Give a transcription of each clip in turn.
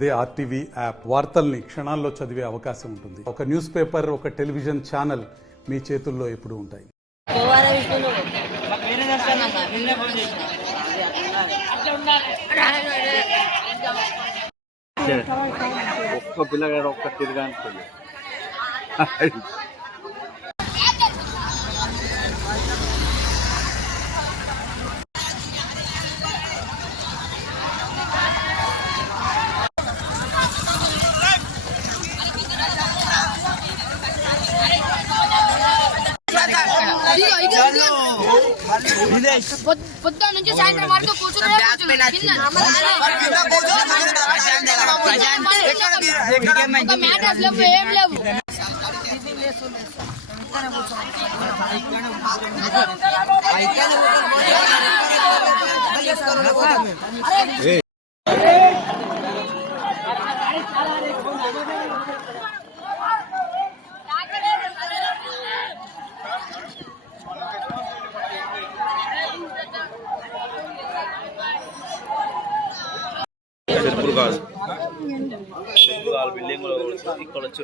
అదే RTV app వార్తల్ని క్షణాల్లో చదివే అవకాశం ఉంటుంది. ఒక న్యూస్ పేపర్, ఒక టెలివిజన్ ఛానల్ మీ చేతుల్లో ఎప్పుడూ ఉంటాయి. ఒక్క పిల్లగాడు ఒక్క తిరగానికి పొద్దున్న నుంచి సాయంత్రం వరకు కూర్చుని మ్యాటర్స్ లేవు, ఏం లేవు.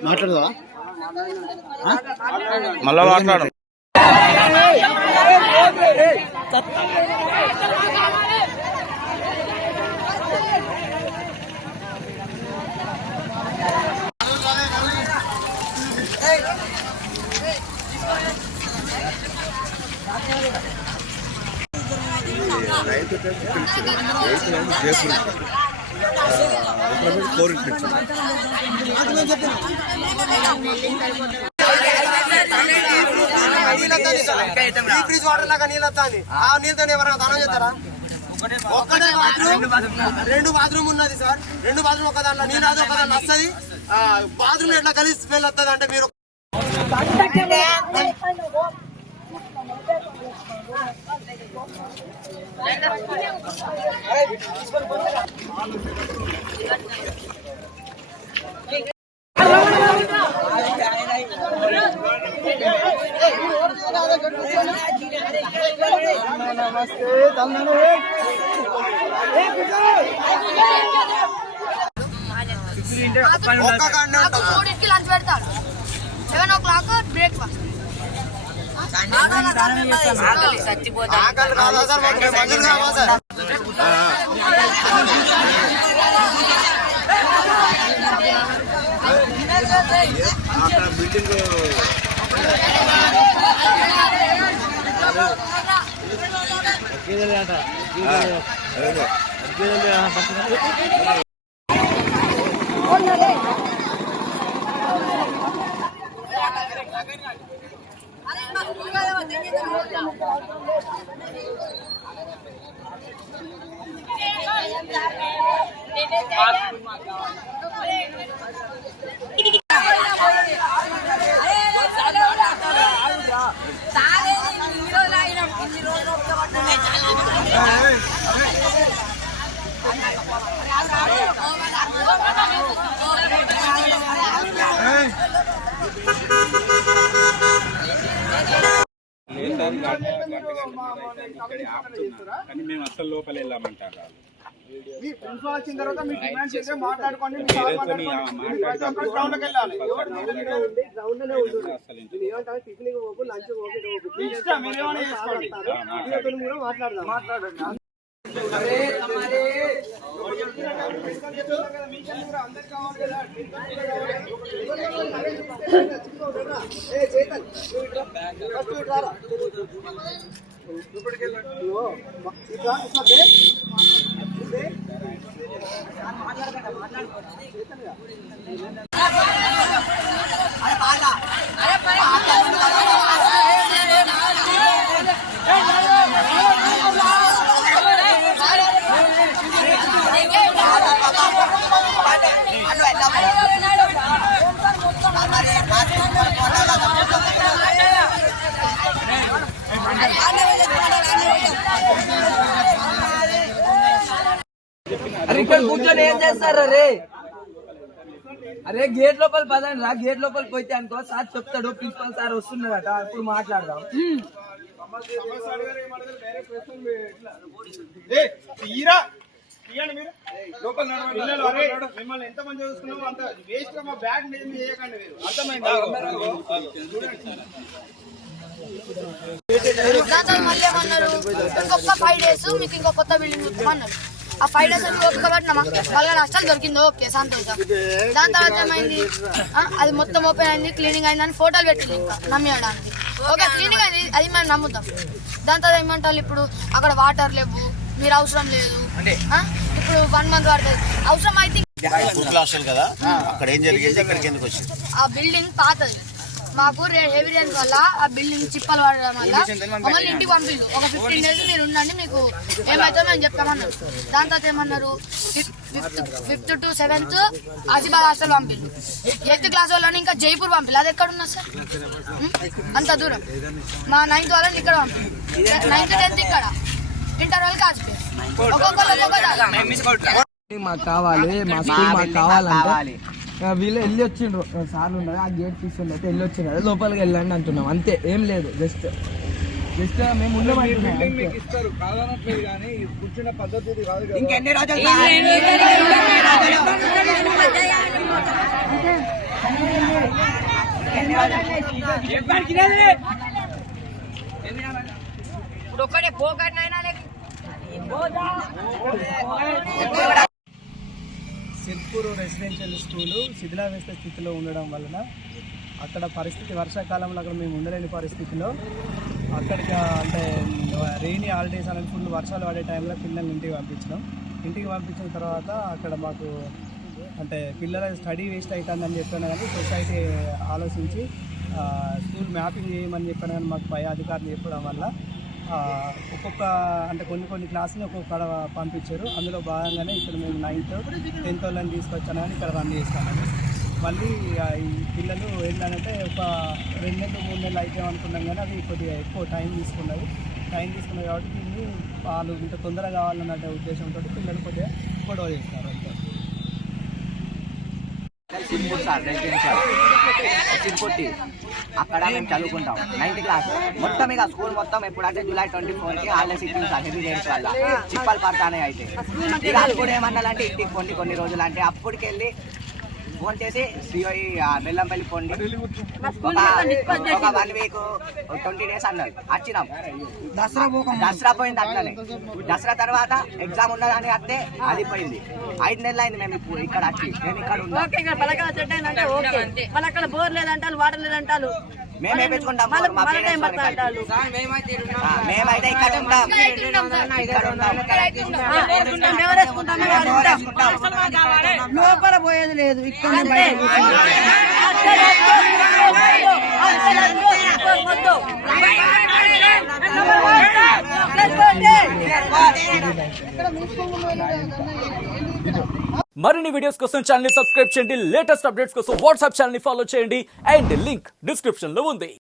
మాట్లాడదా మళ్ళా మాట్లాడు. ఫ్రిడ్జ్ వాటర్ లాగా నీళ్ళు వస్తుంది. ఆ నీళ్ళతో ఎవరైనా దానం చేస్తారా? ఒక్కటే రెండు బాత్రూమ్ ఉన్నది సార్. రెండు బాత్రూమ్ ఒక దాంట్లో నీళ్ళు అది ఒక దాంట్లో వస్తుంది. బాత్రూమ్ ఎట్లా కలిసి స్మెల్ వస్తుంది అంటే మీరు లంచ్ పెడతాడు, 7 o'clock బ్రేక్ఫాస్ట్. కానీ మేము అసలు లోపల వెళ్ళామంటారు. ప్రిన్సిపల్ వచ్చిన తర్వాత మీ డిమాండ్ చేస్తే మాట్లాడుకోండి. మాట్లాడదాం. అరే ఇక్కడ కూర్చొని ఏం చేస్తారు? అరే గేట్ లోపల పదండి రా. గేట్ లోపల పోతే అనుకో సార్ చెప్తాడు, ప్రిన్సిపల్ సార్ వస్తున్నాడట, అప్పుడు మాట్లాడదాం. మిమ్మల్ని ఎంత మంది చూసుకున్నామో అంత వేస్ట్ గా మా బ్యాగ్ మీద చేయకండి మీరు అర్థమైందా దాంతో మళ్ళీ ఏమన్నారు ఇంకొక 5 days మీకు ఇంకో కొత్త బిల్డింగ్ చూస్తామన్నారు. ఆ 5 days అని ఓపిక పట్టినామా వాళ్ళ నష్టాలు దొరికింది, ఓకే సంతోషం. దాని తర్వాత ఏమైంది, అది మొత్తం ఓపెన్ అయింది, క్లీనింగ్ అయిందని ఫోటోలు పెట్టింది. ఇంకా నమ్మేయడానికి ఓకే క్లీనింగ్ అయింది, అది మనం నమ్ముతాం. దాని తర్వాత ఏమంటారు, ఇప్పుడు అక్కడ వాటర్ లేవు, మీరు అవసరం లేదు, ఇప్పుడు 1 month పడుతుంది. అవసరం అయితే కదా అక్కడ ఏం జరిగింది, ఇక్కడికి ఎందుకు వచ్చింది? ఆ బిల్డింగ్ పాతది, మాకు హెవీ రైన్ వల్ల ఆ బిల్డింగ్ చిప్పలు పడడం వల్ల మమ్మల్ని ఇంటికి పంపిల్లు. ఒక 15 days మీరు ఉండండి, మీకు ఏమైతే మేము చెప్తామన్నారు. దాని తర్వాత ఏమన్నారు, 5th to 7th Asifabad hostel పంపిల్లు. 8th class వాళ్ళని ఇంకా జైపూర్ పంపిల్లు. అది ఎక్కడ ఉన్నా సార్, అంత దూరం. మా 9th వాళ్ళని ఇక్కడ పంపిల్లు, 9th 10th ఇక్కడ, ఇంటర్ వాళ్ళకి ఆసిపోయారు. ఒక్కొక్కరు మాకు కావాలి, మా స్కూల్ మాకు కావాలంటే వీళ్ళు వెళ్ళి వచ్చిండ్రు, సార్లు ఉన్నారు, ఆ గేట్ తీసుకుని అయితే వెళ్ళి వచ్చిండ్రు, అదే లోపలికి వెళ్ళండి అంటున్నాం, అంతే, ఏం లేదు. జస్ట్ మేము ఇస్తారు కాదనట్లేదు కానీ కూర్చున్న పద్ధతి ఇది కాదు కదా. ఇంకెన్ని రోజులు ఇప్పుడు ఒక్కడే పోకడినైనా సిద్పూర్ రెసిడెన్షియల్ స్కూలు శిథిలావస్థ స్థితిలో ఉండడం వలన అక్కడ పరిస్థితి, వర్షాకాలంలో అక్కడ మేము ఉండలేని పరిస్థితిలో అక్కడికి అంటే రెయినీ హాలిడేస్ అనేది ఫుల్ వర్షాలు పడే టైంలో పిల్లల్ని ఇంటికి పంపించిన తర్వాత అక్కడ మాకు అంటే పిల్లల స్టడీ వేస్ట్ అవుతుందని చెప్పాను కానీ సొసైటీ ఆలోచించి స్కూల్ మ్యాపింగ్ చేయమని చెప్పాను కానీ మాకు పై అధికారులు చెప్పడం వల్ల ఒక్కొక్క అంటే కొన్ని క్లాసులు ఒక్కొక్క పంపించారు. అందులో భాగంగానే ఇక్కడ మేము 9th 10th వాళ్ళని తీసుకొచ్చాను కానీ ఇక్కడ రన్ చేస్తామని. మళ్ళీ ఈ పిల్లలు ఏంటంటే ఒక 2 నెలలు 3 నెలలు అయితే అనుకున్నాం కానీ అవి కొద్దిగా ఎక్కువ టైం తీసుకున్నది కాబట్టి దీన్ని వాళ్ళు ఇంత తొందరగా కావాలన్న ఉద్దేశంతో పిల్లలు కొద్దిగా గొడవ చేస్తారు. అంతే. అక్కడ మేము చదువుకుంటాం 9th class మొత్తం. ఇక స్కూల్ మొత్తం ఎప్పుడంటే July 24కి హాలిడేస్ ఇచ్చింది సార్, హెవీ రైన్స్ వల్ల చిప్పలు పడతానే. అయితే ఇక అప్పుడు ఏమన్నాలంటే ఇంటికి కొన్ని రోజులు అంటే అప్పటికెళ్ళి ఫోన్ చేసి శ్రీవై బెల్లంపల్లి పోండి, ఒక 1 week 20 days అన్నారు. వచ్చినాం, దసరా పోయింది అట్లనే. దసరా తర్వాత ఎగ్జామ్ ఉన్నదని వస్తే అది పోయింది. 5 నెలలు అయింది మేము ఇప్పుడు ఇక్కడ వచ్చి. మేము ఇక్కడ అక్కడ బోర్ లేదంటారు, వాటర్ లేదంటారు, మేమే పెట్టుకుంటాం. మేమైతే ఇక్కడ ఉంటాం, లోపల పోయేది లేదు. ఇక్కడ మరిన్ని వీడియోస్ కోసం ఛానల్ ని సబ్స్క్రైబ్ చేయండి, లేటెస్ట్ అప్డేట్స్ కోసం వాట్సాప్ ఛానల్ ని ఫాలో చేయండి, అండ్ లింక్ డిస్క్రిప్షన్ లో ఉంది.